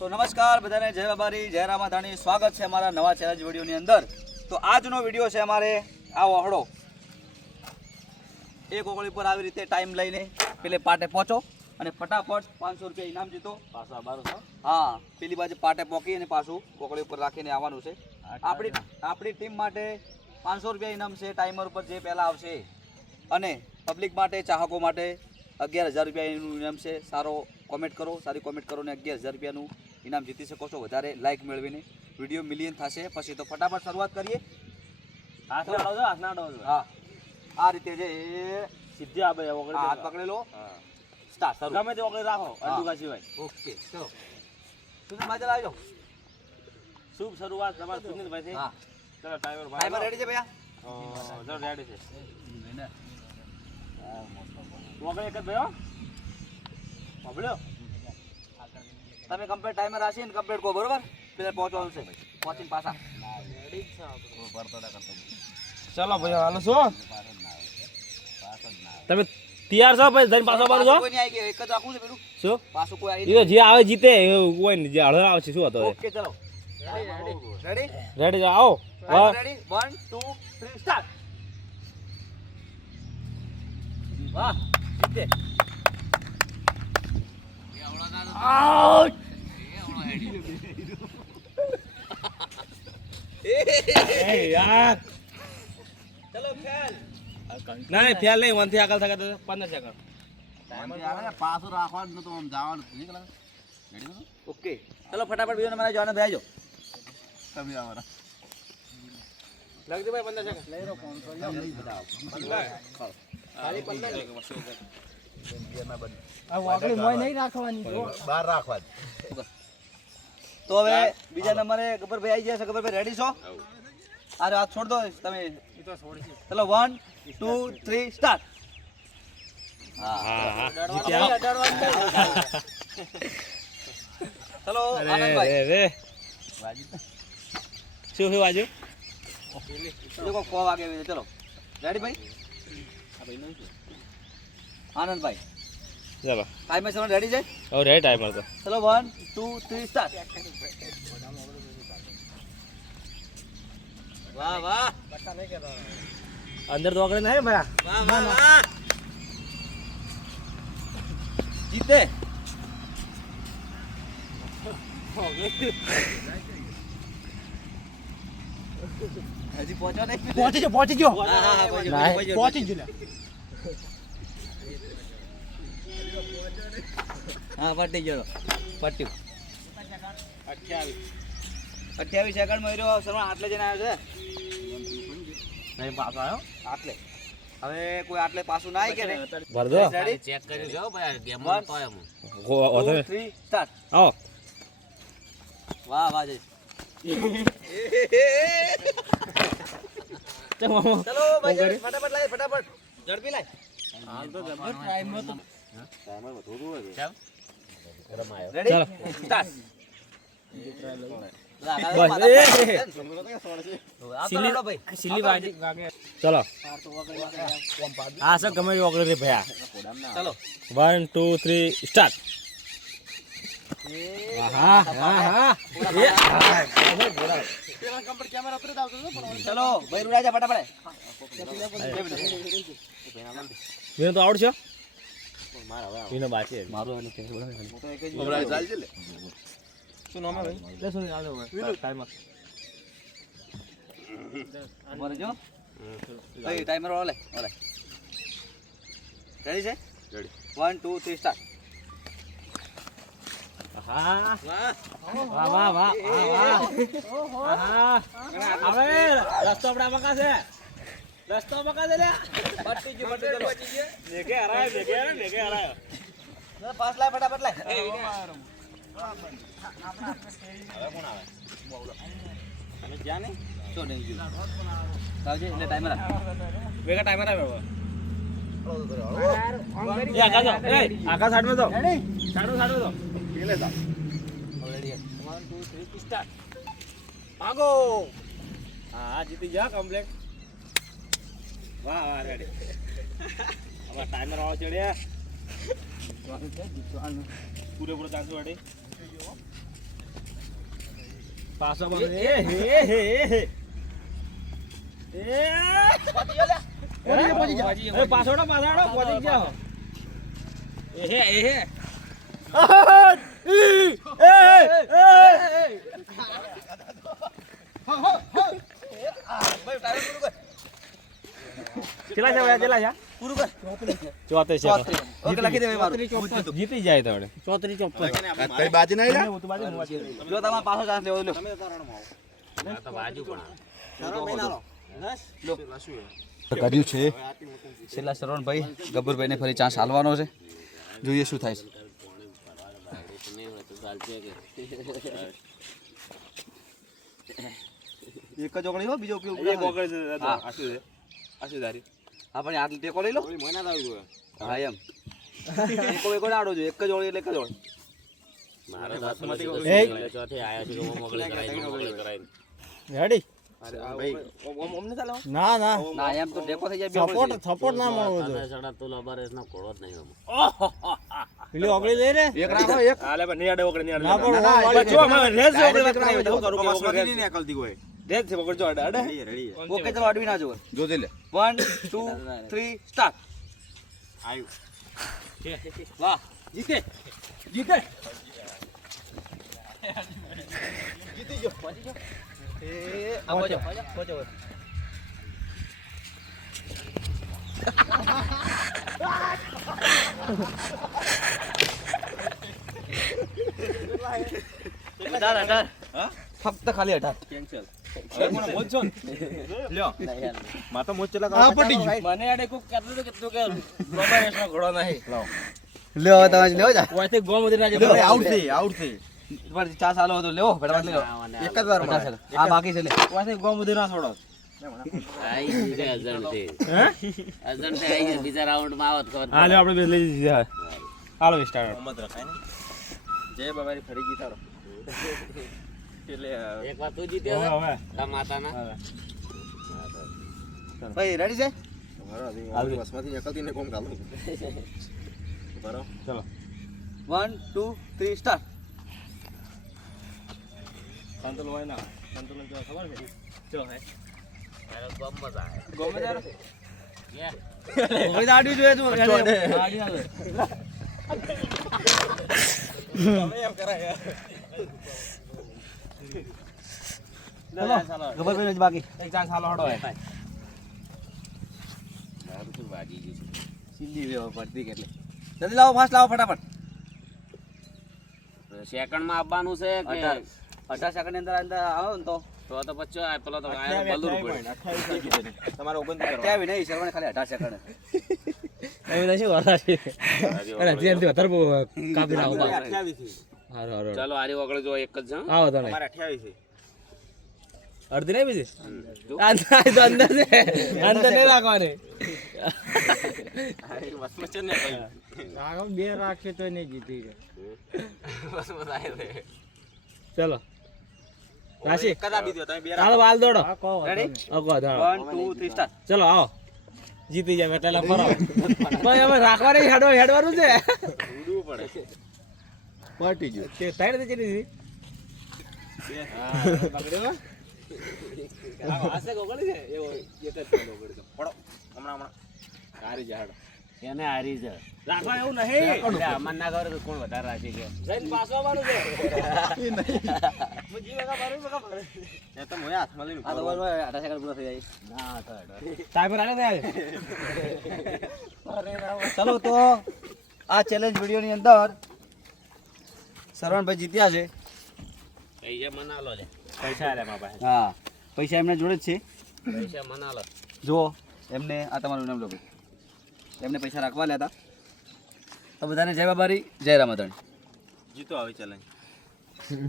તો નમસ્કાર બધાને, જય બાબારી, જય રામાધાણી. સ્વાગત છે અમારા નવા ચેલેન્જ વિડીયોની અંદર. તો આજનો વિડીયો છે અમારે આ ઓહળો એક ઓગળી પર આવી રીતે ટાઈમ લઈને પેલે પાટે પહોંચો અને ફટાફટ 500 રૂપિયા ઇનામ જીતો. પાછા 1200. હા, પેલી બાજુ પાટે પહોંચી અને પાછું ઓગળી ઉપર રાખીને આવવાનું છે. આપણી ટીમ માટે 500 રૂપિયા ઇનામ છે ટાઈમર ઉપર જે પહેલાં આવશે, અને પબ્લિક માટે, ચાહકો માટે 11,000 રૂપિયાનું ઇનામ છે. સારો કોમેન્ટ કરો, સારી કોમેન્ટ કરો ને 11,000 રૂપિયાનું ઇનામ જીતી શકો છો વધારે લાઇક મેળવીને. વિડીયો મિલિયન થશે પછી. તો ફટાફટ શરૂઆત કરીએ. હાથ ના અડાવજો. હા, આ રીતે છે સીધી આ ભાઈ ઓગળી હાથ પકડી લો. સ્ટાર્ટ શરૂ. ગમે તે ઓગળી રાખો અંડુકા સિવાય. ઓકે, ચલો સુનિલ માજલ આવી જાઓ. શુભ શરૂઆત તમારા સુનિલભાઈથી. હા, ચલો ટાઈમર રેડી છે ભૈયા? ચલો રેડી છે. ઓગળી એક જ ભાઈ હો. પકડ્યો. તમે કમ્પ્લીટ ટાઈમર હશે ને કમ્પ્લીટ કહો, બરોબર? પેલા પહોંચવાનું છે, પહોંચીને પાછા. ચલો ભાઈ હાલો શું તમે તૈયાર છો ભાઈ? જઈને પાછો બાર છો. કોઈ નહીં આવી ગયો, એક જ રાખવું છે પેલું. શું પાછું કોઈ આવી એ જે આવે જીતે કોઈ નહીં, જે હળર આવશે શું હતો. ઓકે, ચલો રેડી રેડી આવો. Ready 1 2 3 start. વાહ, જીતે. આઉટ. યાર ચલો ફેલ. ના ફેલ નહીં, 1 થી આગળ થાય તો 15 સેકન્ડ. પાછું રાખવાનું નતું, આમ જવાનું નીકળે. ઓકે, ચલો ફટાફટ બીજો મારા જવાનો ભાઈ આવજો. તમે આવરા લગતી ભાઈ 15 સેકન્ડ. લઈ રો 500 લ્યો. ખાલી 15 બહાર રાખવા. તો હવે બીજા નંબરે ગબ્બરભાઈ આવી જશે. ગબ્બરભાઈ રેડી છો? અરે હાથ છોડ દો તમે. ચલો 1 2 3 સ્ટાર્ટ. ચલો આનંદભાઈ. શું શું બાજુ देखो को आगे भी चलो रेडी भाई आनंद भाई ચલો टाइम में सब रेडी है હવે રેડી ટાઈમર તો चलो 1 2 3 स्टार्ट वाह वाह અંદર તો આગળ નહીં ભાઈ. वाह वाह वाह जीते હજી પહોંચો નહીં. પહોંચી ગયો. હા હા પહોંચી ગયો. હા પટી ગયો પટ્યું 28 સેકન્ડ માં રહ્યો. શર્મા આટલે જઈને આવ્યો છે. નહીં પાછો આવ્યો. આટલે હવે કોઈ આટલે પાછું ના આવી કે નહીં? ભર દો. રેડી ચેક કરી જો ભાઈ ગેમ One. તો એમ 2 3 સ્ટાર્ટ. આવો. વાહ વાહ જય. ચલો ભાઈ જલ્દી ફટાફટ લાય, ફટાફટ ઝડપી લાય. હાલ તો જબર ટાઈમ હતો. રેડી ચાલો. સ્ટાર્ટ. સિલ્લી વાગી. ચલો હા સર ગમે તે ઓગળી રે ભયા. ચલો 1 2 3 સ્ટાર્ટ. હા હા હા ચલો ભાઈ રૂડાજા ફટાફટ. મેં તો આવડશે. એનો બાકી શું નામ ભાઈ? લે શું આલો ભાઈ ટાઈમર. બોલ જો ભાઈ ટાઈમર ઓલે ઓલે. રેડી છે? Ready 1 2 3 start. હા વાહ વાહ વાહ વાહ વાહ. હવે રસ્તો આપડા બકા છે. રસ્તો બકા છે લે. પટી ગયો પટી ગયો. મેકે હરાયો. પાસ લાય ફટાફટ લાય. હવે કોણ આવે? તમે જ્યાં નહીં શું નહીં ગયું સાવજે એટલે ટાઈમર વેગા ટાઈમર આવ્યો. એ આકાશ જાઓ. એ આકાશ સાઈડ માં જાઓ. સાઈડ માં પેલે જાઓ. Already 1 2 3 start. ભાગો. હા જીતી જા કમ્પ્લીટ. વાહ વાહ રેડી. હવે ટાઈમર આવો ચડે. 1 2 3 પૂરેપૂરો ચાન્સ વાડે. પાછો એ પાછોડો પહોંચી જાઓ ચલા જા ચલા જા પૂરું કર 34 ઓકે લખી દે ભાઈ મારું જીતી જાય તો 34 કઈ બાજી નહીં રે જો તમારે પાછો ચાન્સ લેવો લો કર્યું છે છેલ્લા શરવણભાઈ ગબ્બરભાઈને ફરી ચાન્સ હાલવાનો છે જોઈએ શું થાય છે એક જ ઓગળી હો બીજો ઉપયોગ હા પણ આટલી ટેકો લઈ લો હા એમ એક આડો જો એક જ ઓળી એટલે એક જ ઓળી રેડી ના ના ના એમ તો ટેકો થઈ જાય સપોર્ટ ના મળવો જો પેલી ઓગળી લઈ રે એક રાખો એક હાલે પણ નહીં આડે ઓગળી નહીં ના પણ જો અમે રેસ ઓગળી વાત કરાવી કરાવી દઉં કરું કે મસમતી નહીં નીકળતી કોઈ રેસ છે પકડજો આડે આડે ઓકે ચલો અડવી ના જો જો દે લે 1 2 3 સ્ટાર્ટ વાહ જીતે એ આવો જો પહોંચો ફક્ત ખાલી 18 કેન્સલ લ્યો માં તો મોચ ચલા હા પટી ગયું મને આડે કોક કહેતો તો કે તું કે બાબા રેસમાં ઘોડો નહીં લ્યો હવે તમે લ્યો જા ઓયથી ગોમ ઉધી ના લ્યો, જતો આઉટ છે પર ચા સાલો હતો લેવો ફટાફટ લેવો એક જ વાર પચાસ છે. આ બાકી છે લે ઓયથી ગોમ ઉધી ના છોડો હાલે આપણે બે લઈ જઈએ હાલો સ્ટાર્ટ મોહમ્મદ રખાય ને જય બાબારી ફરી જીતારો એટલે હવે ભાઈ રેડી છે બસમાંથી નીકળતી ને કોમ ગાલો બરો ચલો 1 2 3 સ્ટાર્ટ સંતોલ હોય ના સંતોલ જો ખબર છે ચલો હે ગમે તારો કોઈ દાડ્યું જોઈએ તું દાડી ના ચલો ખબર પડી નથી બાકી એક ચાન્સ હાલો હડો હે સિંધી વેવ પડતી કેટલે જલ્દી લાવો ફાસ્ટ લાવો ફટાફટ સેકન્ડ માં આપવાનું છે કે 18 સેકન્ડ ની અંદર આવો ને તો તો પછી પેલો તો બલૂર પડે તમારે 29 ત્યાં નહીં શરવાને ખાલી 18 સેકન્ડ એવી નથી વાતા છે અરે જેમ તે અતર કાપી નાખો 28 હારો હારો ચાલો આરી વગળ જો એક જ છે આવો તો નહીં તમારે 28 છે અડધી નહીં બીજી અંદર છે અંદર નહીં રાખવાની વસમચન ને ભાઈ બે રાખશે તો નહીં જીતી બસ આય રે ચલો રાશી કદા બીજો તમે બે હાલો વાલ દોડો રેડી અકો દોડો 1 2 3 સ્ટાર્ટ ચલો આવો જીતી જાય એટલે ફરો ભાઈ હવે રાખવાની હેડવાનું છે ઉડવું પડે પાટી ગયો તે તાઈ નથી ચડી પકડ્યો આસે ગોગળી છે એવો એક જ પેલો ગોગળી પડો હમણાં હારી જાડ એને હારી છે રાખવા એવું નહીં અમન ના ખબર કોણ વધારે રાખી કે જઈને પાછો આવવાનું છે એ તો મોયા હાથમાં લઈને આ તો બસ 18 સેકન્ડ પૂરો થઈ જાય ના તો ટાઈમર આલે ને ચલો તો આ ચેલેન્જ વિડીયોની અંદર શરવણભાઈ જીત્યા છે પૈસા મના લો લે પૈસા આલે મારા પાસે હા પૈસા એમના જોડે જ છે પૈસા મના લો જુઓ એમને આ તમારું નામ લો ભાઈ એમને પૈસા રાખવા લેતા તો બધાને જય બાબારી જય રામાધણ જીતો આવી ચલાય